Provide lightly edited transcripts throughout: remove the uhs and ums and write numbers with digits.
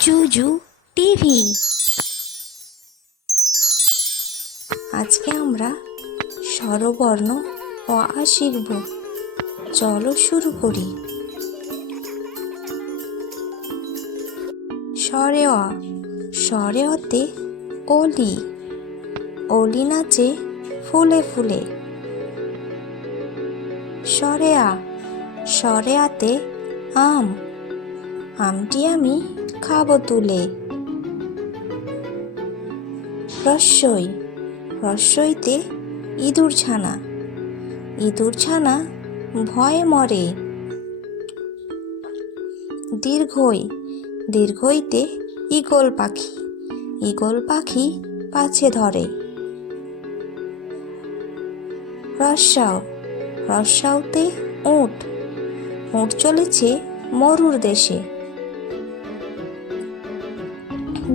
জুজু TV. আজকে আমরা স্বরবর্ণ অ আ শিখব। চলো শুরু করি। স্বরে অ। স্বরে অতে অলি। অলি নাচে ফুলে ফুলে। স্বরে আ। স্বরে আতে আম। আমটি আমি খাবো তুলে। হ্রস্বই। হ্রস্বইতে ইঁদুর ছানা। ইঁদুর ছানা ভয়ে মরে। দীর্ঘই। দীর্ঘইতে ঈগল পাখি। ঈগল পাখি পাছে ধরে। রস্যাও। রস্যাওতে উট। উট চলেছে মরুর দেশে।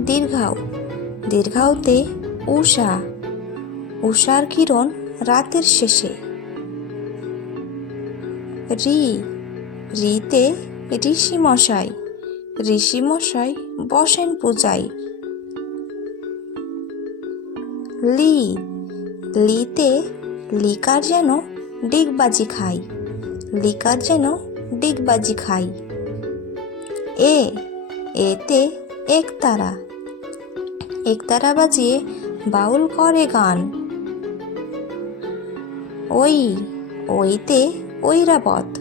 দীর্ঘাও। দীর্ঘাওতে উষা। উষার কিরণ রাতের শেষে। রি। রিতে ঋষি মশাই। ঋষি মশাই বসেন পূজায়। লি। লিতে লিকার যেন ডিগবাজি খাই। লিকার যেন ডিগবাজি খাই। এ। এতে একতারা। একতারা বাজিয়ে বাউল করে গান। ওই। ওইতে ঐরাবত।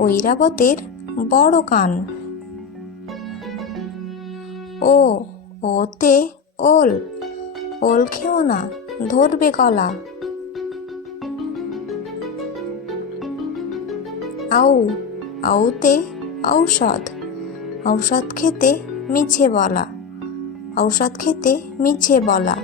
ঐরাবতের বড় কান। ও। ওতে ওল। ওল খেও না, ধরবে গলা। আউ। আউতে ঔষধ। ঔষধ খেতে মিছে বলা। ঔষধ খেতে মিছে বলা।